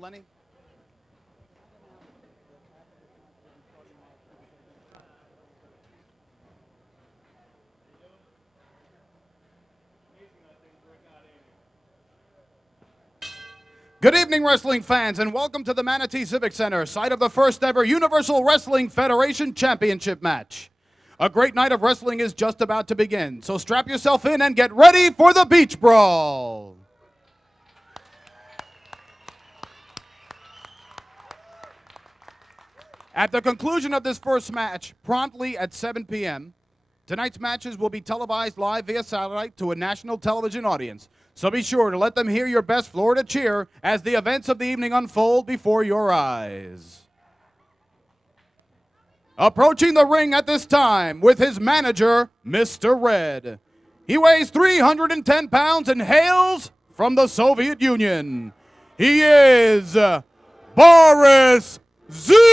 Lenny? Good evening, wrestling fans, and welcome to the Manatee Civic Center, site of the first ever Universal Wrestling Federation Championship match. A great night of wrestling is just about to begin, so strap yourself in and get ready for the Beach Brawl. At the conclusion of this first match, promptly at 7 p.m., tonight's matches will be televised live via satellite to a national television audience. So be sure to let them hear your best Florida cheer as the events of the evening unfold before your eyes. Approaching the ring at this time with his manager, Mr. Red. He weighs 310 pounds and hails from the Soviet Union. He is Boris Zhukov.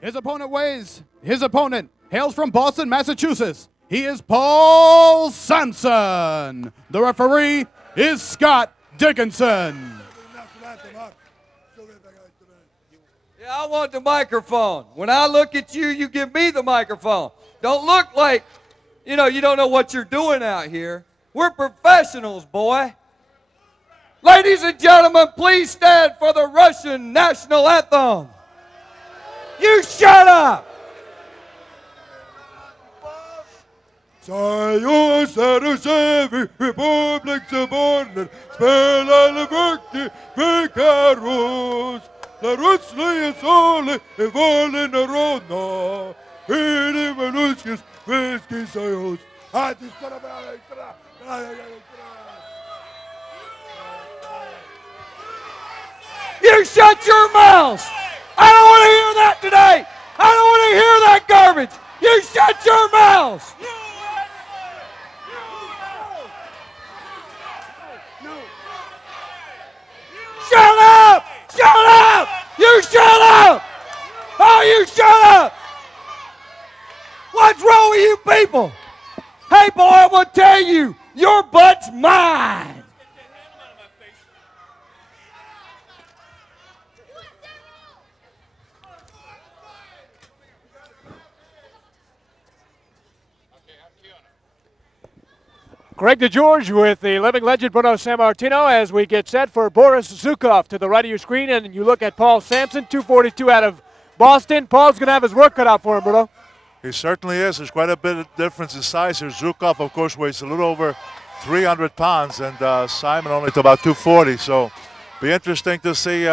His opponent hails from Boston, Massachusetts. He is Paul Samson. The referee is Scott Dickinson. Yeah, I want the microphone. When I look at you, you give me the microphone. Don't look like, you don't know what you're doing out here. We're professionals, boy. Ladies and gentlemen, please stand for the Russian national anthem. You shut up! Союз оружейный, Республик Свободных, спелали веки, века Русь, нарочные соли и воли народа, и революция, Советский Союз. You shut your mouths! I don't want to hear that today! I don't want to hear that garbage! You shut your mouths! Shut up! Shut up! You shut up! Oh, you shut up! What's wrong with you people? Hey, boy, I'm going to tell you, your butt's mine! Greg DeGeorge with the living legend Bruno Sammartino as we get set for Boris Zhukov to the right of your screen, and you look at Paul Samson, 242 out of Boston. Paul's going to have his work cut out for him, Bruno. He certainly is. There's quite a bit of difference in size here. Zhukov, of course, weighs a little over 300 pounds, and Simon only to about 240. So, be interesting to see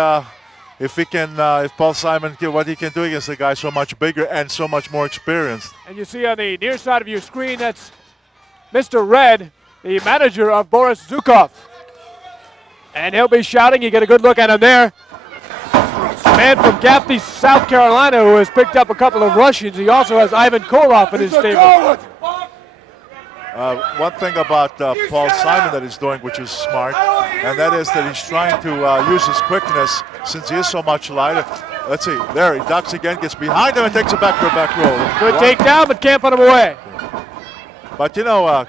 if Paul Simon what he can do against a guy so much bigger and so much more experienced. And you see on the near side of your screen, that's Mr. Red, the manager of Boris Zhukov. And he'll be shouting. You get a good look at him there. A man from Gaffney, South Carolina, who has picked up a couple of Russians. He also has Ivan Koloff in his stable. One thing about Paul Simon that he's doing, which is smart, and that is that he's trying to use his quickness since he is so much lighter. Let's see. There, he ducks again, gets behind him, and takes it back for a back roll. Good takedown, but can't put him away. But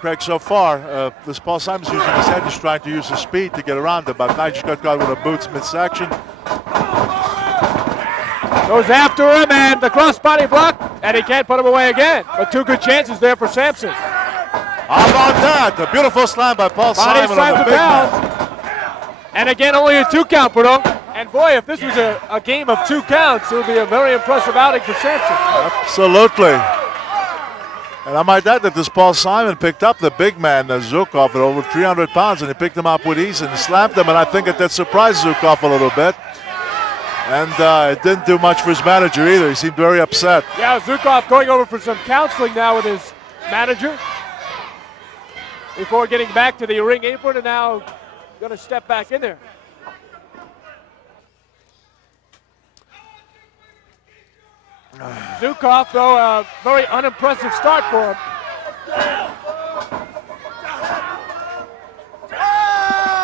Craig, so far, this Paul Simon's using his head. He's trying to use his speed to get around him. But now he just got caught with a boots midsection. Goes after him, and the crossbody block, and he can't put him away again. But two good chances there for Samson. How about that? A beautiful slam by Paul Simon on the big man. And again, only a 2 count, Bruno. And boy, if this was a game of 2 counts, it would be a very impressive outing for Samson. Absolutely. And I might add that this Paul Simon picked up the big man, Zhukov, at over 300 pounds, and he picked him up with ease and slammed him, and I think that surprised Zhukov a little bit. And it didn't do much for his manager either. He seemed very upset. Yeah, Zhukov going over for some counseling now with his manager before getting back to the ring apron, and now going to step back in there. Zhukov, though, a very unimpressive start for him.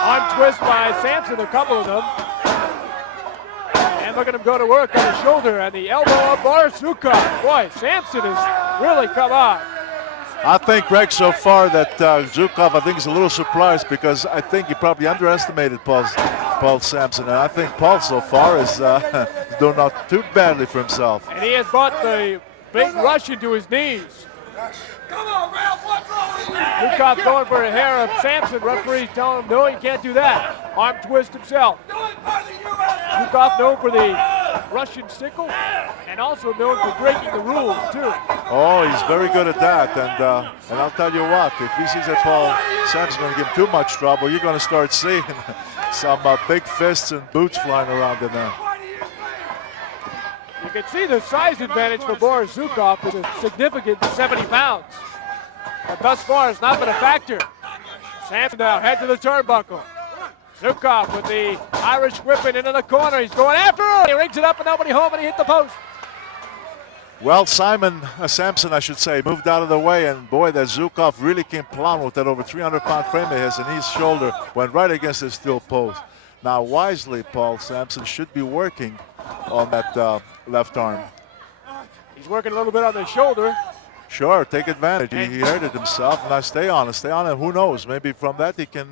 Arm twist by Samson, a couple of them. And And look at him go to work on his shoulder and the elbow of Boris Zhukov. Boy, Samson has really come on. I think, Greg, so far that Zhukov, I think, is a little surprised because I think he probably underestimated Paul Samson. And I think Paul so far is doing not too badly for himself. And he has brought the big rush into his knees. Come on, Ralph, what's wrong with you? Zhukov going for a hair of Samson. Referee's telling him, no, he can't do that. Arm twist himself. Do it for the USA! Zhukov known for the Russian sickle and also known for breaking the rules, too. Oh, he's very good at that. And I'll tell you what, if he sees that Paul Samson's going to give him too much trouble, you're going to start seeing some big fists and boots flying around in there. You can see the size advantage for Boris Zhukov is a significant 70 pounds. But thus far, it's not been a factor. Samson now head to the turnbuckle. Zhukov with the Irish whipping into the corner. He's going after him. He rings it up and nobody home and he hit the post. Well, Samson, I should say, moved out of the way, and boy, that Zhukov really came plowing with that over 300-pound frame of his, and his shoulder went right against his steel post. Now, wisely, Paul Samson should be working on that left arm. He's working a little bit on the shoulder. Sure, take advantage. He hurt it himself. Now stay on it, and who knows? Maybe from that he can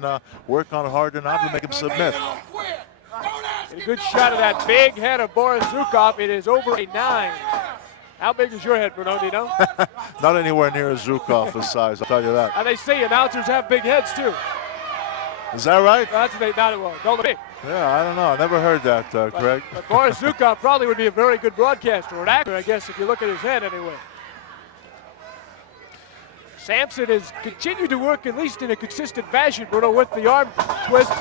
work on it hard enough to make him submit. A good shot of that big head of Boris Zhukov. It is over a 9. How big is your head, Bruno? Do you know? Not anywhere near Zhukov's size, I'll tell you that. And they say announcers have big heads too. Is that right? That's what they not well. Don't look at me. Yeah, I don't know. I never heard that, Craig. But Boris Zhukov probably would be a very good broadcaster or an actor, I guess, if you look at his head anyway. Samson has continued to work at least in a consistent fashion, Bruno, with the arm twists.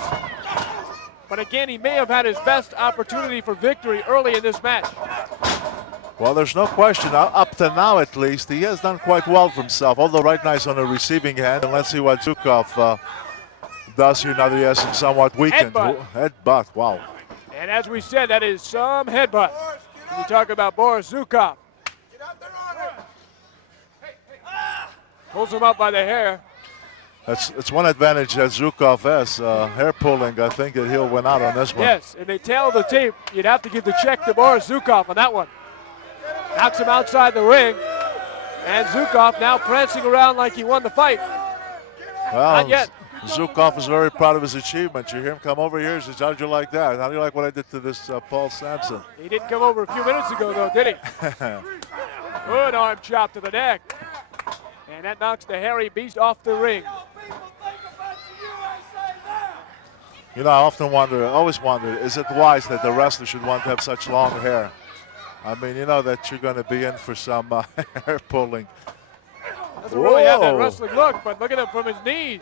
But again, he may have had his best opportunity for victory early in this match. Well, there's no question. Up to now, at least, he has done quite well for himself. Although right now he's on the receiving end. And let's see what Zhukov does here now that he has him somewhat weakened. Headbutt, wow. And as we said, that is some headbutt. When you talk about Boris Zhukov. Pulls him up by the hair. That's one advantage that Zhukov has. Hair pulling, I think that he'll win out on this one. Yes, in the tail of the tape, you'd have to give the check to Boris Zhukov on that one. Knocks him outside the ring. And Zhukov now prancing around like he won the fight. Well, not yet. Zhukov is very proud of his achievement. You hear him come over here, he says, how'd you like that? How do you like what I did to this Paul Samson? He didn't come over a few minutes ago, though, did he? Good arm chop to the neck. And that knocks the hairy beast off the ring. You know, I always wonder, is it wise that the wrestler should want to have such long hair? I mean, you know that you're going to be in for some hair pulling. Doesn't really have that wrestling look, but look at him from his knees.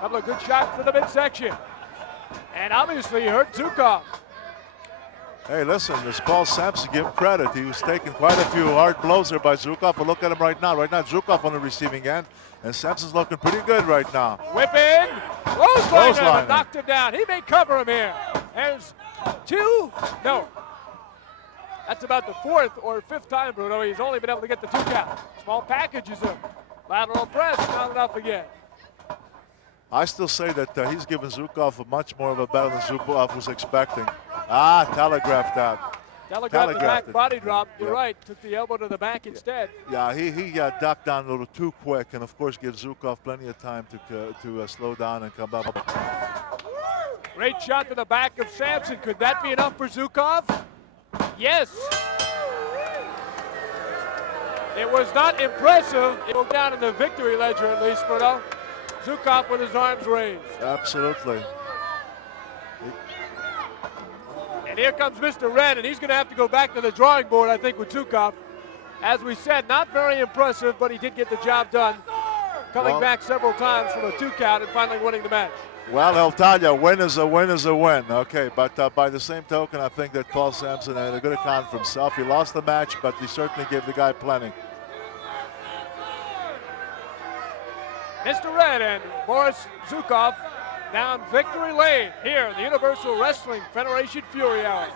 Couple of good shots to the midsection. And obviously he hurt Zhukov. Hey, listen, this Paul Samson, give him credit. He was taking quite a few hard blows there by Zhukov, but look at him right now. Right now, Zhukov on the receiving end, and Samson's looking pretty good right now. Whipping, clothesline, but knocked him down. He may cover him here. There's two, no. That's about the 4th or 5th time, Bruno. He's only been able to get the 2 count. Small packages of lateral press, not enough again. I still say that he's given Zhukov much more of a battle than Zhukov was expecting. Telegraphed that. Telegraphed the back body drop. You're right. Took the elbow to the back instead. Yeah, he ducked down a little too quick, and of course gives Zhukov plenty of time to slow down and come up. Great shot to the back of Samson. Could that be enough for Zhukov? Yes. It was not impressive. It will go down in the victory ledger at least, Bruno. Zhukov with his arms raised. Absolutely. And here comes Mr. Red, and he's going to have to go back to the drawing board, I think, with Zhukov. As we said, not very impressive, but he did get the job done. Coming back several times from a 2 count and finally winning the match. Well, I'll tell you, win is a win is a win. Okay, but by the same token, I think that Paul Samson had a good account for himself. He lost the match, but he certainly gave the guy plenty. Mr. Red and Boris Zhukov down victory lane here in the Universal Wrestling Federation Fury Hour.